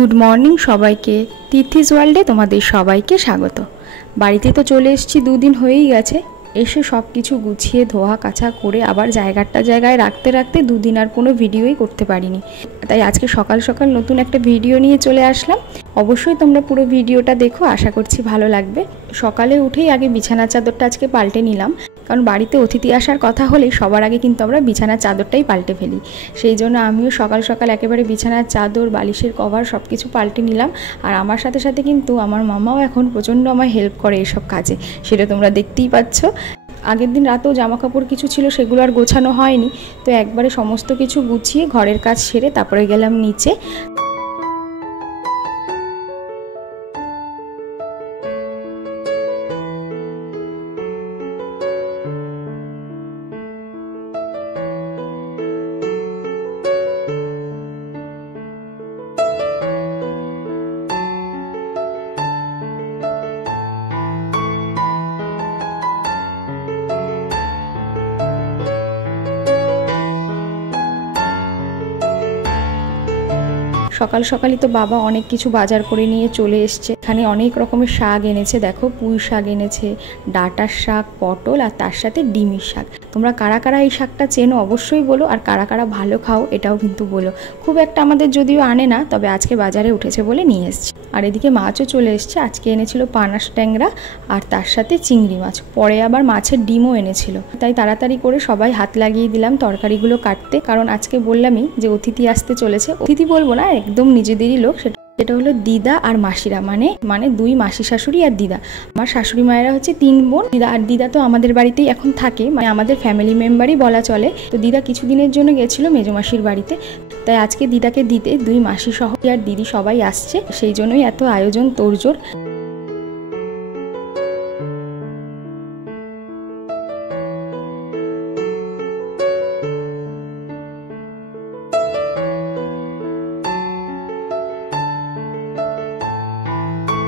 Good morning সবাইকে। তিথিস ওয়ার্ল্ডে তোমাদের সবাইকে স্বাগত। বাড়িতে তো চলে এসেছি, দুদিন হয়েই গেছে। এসে সব কিছু গুছিয়ে ধোয়া কাছা করে আবার জায়গায় রাখতে রাখতে দুদিন আর কোনো ভিডিওই করতে পারিনি। তাই আজকে সকাল সকাল নতুন একটা ভিডিও নিয়ে চলে আসলাম। অবশ্যই তোমরা পুরো ভিডিওটা দেখো, আশা করছি ভালো লাগবে। সকালে উঠেই আগে বিছানার চাদরটা আজকে পাল্টে নিলাম, কারণ বাড়িতে অতিথি আসার কথা হলেই সবার আগে কিন্তু আমরা বিছানার চাদরটাই পাল্টে ফেলি। সেই জন্য আমিও সকাল সকাল একেবারে বিছানার চাদর, বালিশের কভার সব কিছু পাল্টে নিলাম। আর আমার সাথে সাথে কিন্তু আমার মামাও এখন প্রচণ্ড আমায় হেল্প করে এসব কাজে, সেটা তোমরা দেখতেই পাচ্ছ। আগের দিন রাতেও জামা কাপড় কিছু ছিল, সেগুলো আর গোছানো হয়নি, তো একবারে সমস্ত কিছু গুছিয়ে ঘরের কাজ সেরে তারপরে গেলাম নিচে। সকাল সকালই তো বাবা অনেক কিছু বাজার করে নিয়ে চলে এসছে। এখানে অনেক রকমের শাক এনেছে, দেখো পুঁই শাক এনেছে, ডাঁটার শাক, পটল, আর তার সাথে ডিমের শাক। তোমরা কারা কারা এই শাকটা চেনো অবশ্যই বলো, আর কারা কারা ভালো খাও এটাও কিন্তু বলো। খুব একটা আমাদের যদিও আনে না, তবে আজকে বাজারে উঠেছে বলে নিয়ে এসছে। আর এদিকে মাছও চলে এসছে, আজকে এনেছিল পানাস ট্যাংরা আর তার সাথে চিংড়ি মাছ, পরে আবার মাছের ডিমও এনেছিল। তাই তাড়াতাড়ি করে সবাই হাত লাগিয়ে দিলাম তরকারিগুলো কাটতে, কারণ আজকে বললামই যে অতিথি আসতে চলেছে। অতিথি বলবো না, একদম নিজেদেরই লোক। সেটা হলো দিদা আর মাসিরা, মানে দুই মাসি শাশুড়ি আর দিদা। আমার শাশুড়ি মায়েরা হচ্ছে 3 বোন। দিদা তো আমাদের বাড়িতেই এখন থাকে, মানে আমাদের ফ্যামিলি মেম্বারই বলা চলে। তো দিদা কিছুদিনের জন্য গেছিল মেজমাসির বাড়িতে, তাই আজকে দিদাকে দিতে দুই মাসি সহ আর দিদি সবাই আসছে, সেই জন্যই এত আয়োজন তোড়জোড়।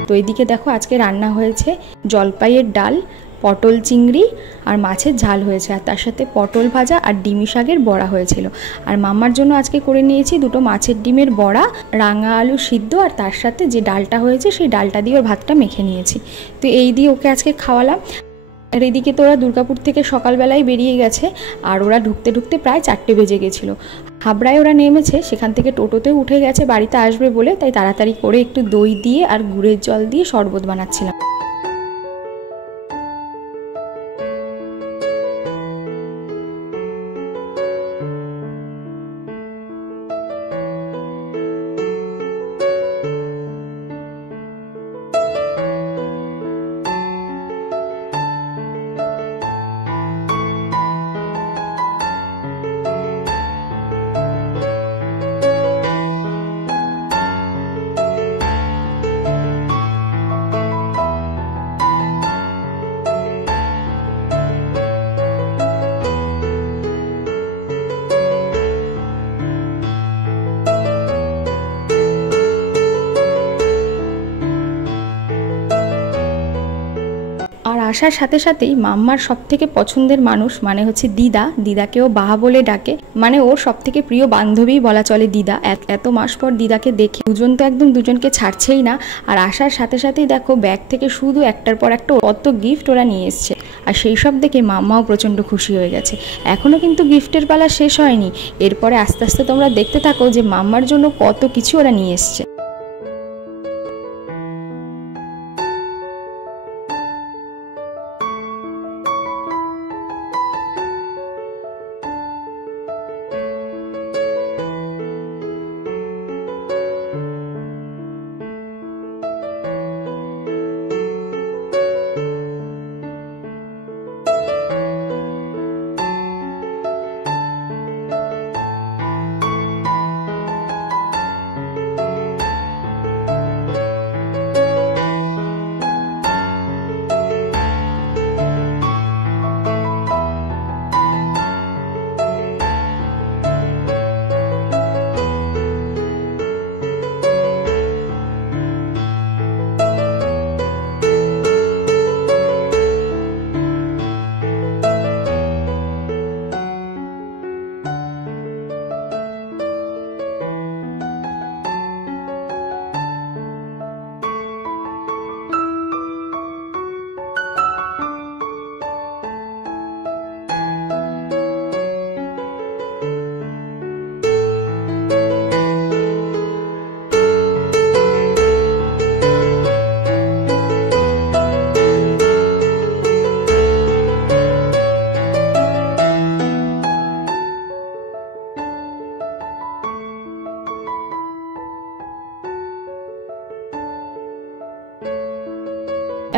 তো এইদিকে দেখো আজকে রান্না হয়েছে জলপাইয়ের ডাল, পটল চিংড়ি আর মাছের ঝাল হয়েছে, আর তার সাথে পটল ভাজা আর ডিমি শাকের বড়া হয়েছিল। আর মাম্মার জন্য আজকে করে নিয়েছি 2টো মাছের ডিমের বড়া, রাঙা আলু সিদ্ধ, আর তার সাথে যে ডালটা হয়েছে সেই ডালটা দিয়ে ওর ভাতটা মেখে নিয়েছি। তো এই দিয়ে ওকে আজকে খাওয়ালাম। আর এদিকে তো ওরা দুর্গাপুর থেকে সকালবেলায় বেরিয়ে গেছে, আর ওরা ঢুকতে ঢুকতে প্রায় 4টে বেজে গেছিলো। হাবড়ায় ওরা নেমেছে, সেখান থেকে টোটোতেও উঠে গেছে বাড়িতে আসবে বলে, তাই তাড়াতাড়ি করে একটু দই দিয়ে আর গুড়ের জল দিয়ে শরবত বানাচ্ছিলাম। আর আসার সাথে সাথেই মাম্মার সব থেকে পছন্দের মানুষ মানে হচ্ছে দিদাকেও বাহা বলে ডাকে, মানে ওর সব থেকে প্রিয় বান্ধবী বলা চলে দিদা। এত মাস পর দিদাকে দেখে দুজন তো একদম দুজনকে ছাড়ছেই না। আর আসার সাথে সাথেই দেখো ব্যাগ থেকে শুধু একটার পর একটা কত গিফট ওরা নিয়ে এসছে, আর সেই সব দেখে মাম্মাও প্রচণ্ড খুশি হয়ে গেছে। এখনও কিন্তু গিফটের পালা শেষ হয়নি, এরপরে আস্তে আস্তে তোমরা দেখতে থাকো যে মাম্মার জন্য কত কিছু ওরা নিয়ে এসছে।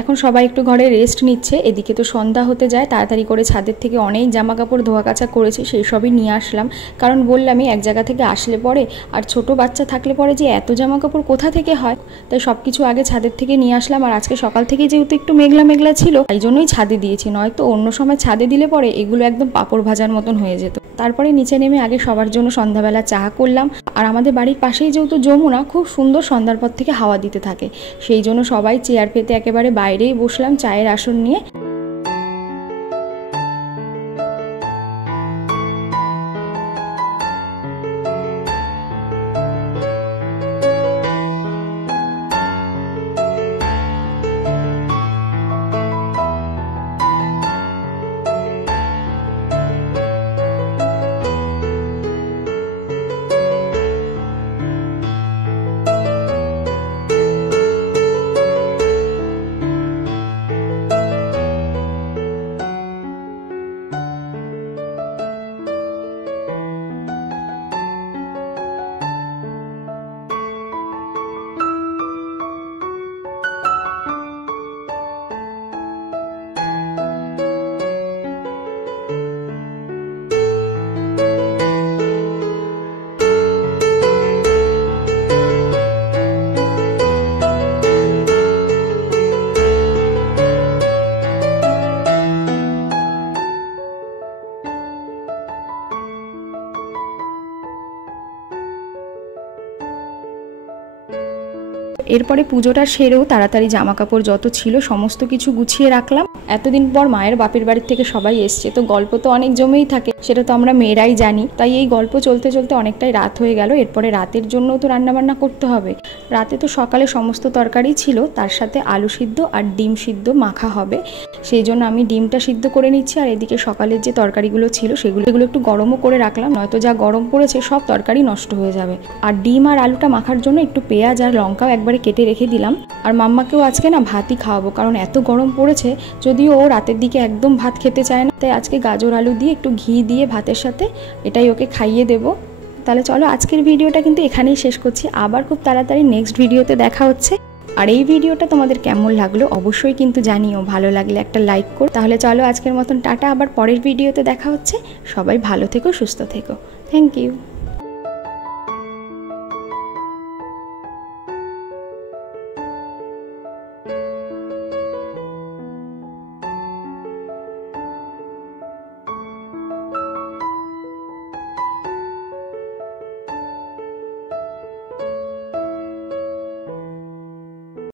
এখন সবাই একটু ঘরে রেস্ট নিচ্ছে। এদিকে তো সন্ধ্যা হতে যায়, তাড়াতাড়ি করে ছাদের থেকে অনেক জামা কাপড় ধোয়া কাচা করেছে, সেই সবই নিয়ে আসলাম। কারণ বললামই এক জায়গা থেকে আসলে পরে আর ছোট বাচ্চা থাকলে পরে যে এত জামা কাপড় কোথা থেকে হয়, তাই সব কিছু আগে ছাদের থেকে নিয়ে আসলাম। আর আজকে সকাল থেকে যেহেতু একটু মেঘলা মেঘলা ছিল, তাই জন্যই ছাদে দিয়েছি, নয়তো অন্য সময় ছাদে দিলে পরে এগুলো একদম পাঁপড় ভাজার মতন হয়ে যেত। তারপরে নিচে নেমে আগে সবার জন্য সন্ধ্যাবেলা চা করলাম। আর আমাদের বাড়ির পাশেই যেহেতু যমুনা, খুব সুন্দর সন্ধ্যার পর থেকে হাওয়া দিতে থাকে, সেই জন্য সবাই চেয়ার পেতে একেবারে বাইরেই বসলাম চায়ের আসন নিয়ে। এরপরে পুজোটা সেরেও তাড়াতাড়ি জামা কাপড় যত ছিল সমস্ত কিছু গুছিয়ে রাখলাম। এতদিন পর মায়ের বাপের বাড়ির থেকে সবাই এসছে, তো গল্প তো অনেক জমেই থাকে, সেটা তো আমরা মেয়েরাই জানি। তাই এই গল্প চলতে চলতে অনেকটাই রাত হয়ে গেল। এরপরে রাতের জন্যও তো রান্নাবান্না করতে হবে। রাতে তো সকালে সমস্ত তরকারি ছিল, তার সাথে আলু সিদ্ধ আর ডিম সিদ্ধ মাখা হবে, সেই জন্য আমি ডিমটা সিদ্ধ করে নিচ্ছি। আর এদিকে সকালের যে তরকারিগুলো ছিল সেগুলো একটু গরমও করে রাখলাম, নয়তো যা গরম পড়েছে সব তরকারি নষ্ট হয়ে যাবে। আর ডিম আর আলুটা মাখার জন্য একটু পেঁয়াজ আর লঙ্কাও একবারে কেটে রেখে দিলাম। আর মাম্মাকেও আজকে না ভাতই খাওয়াবো, কারণ এত গরম পড়েছে, যদিও ও রাতের দিকে একদম ভাত খেতে চায় না, তাই আজকে গাজর আলু দিয়ে একটু ঘি দিয়ে ভাতের সাথে এটাই ওকে খাইয়ে দেবো। তাহলে চলো আজকের ভিডিওটা কিন্তু এখানেই শেষ করছি, আবার খুব তাড়াতাড়ি নেক্সট ভিডিওতে দেখা হচ্ছে। আর এই ভিডিওটা তোমাদের কেমন লাগলো অবশ্যই কিন্তু জানিও, ভালো লাগলে একটা লাইক করো। তাহলে চলো আজকের মতন টাটা, আবার পরের ভিডিওতে দেখা হচ্ছে। সবাই ভালো থেকো, সুস্থ থেকো। Thank you.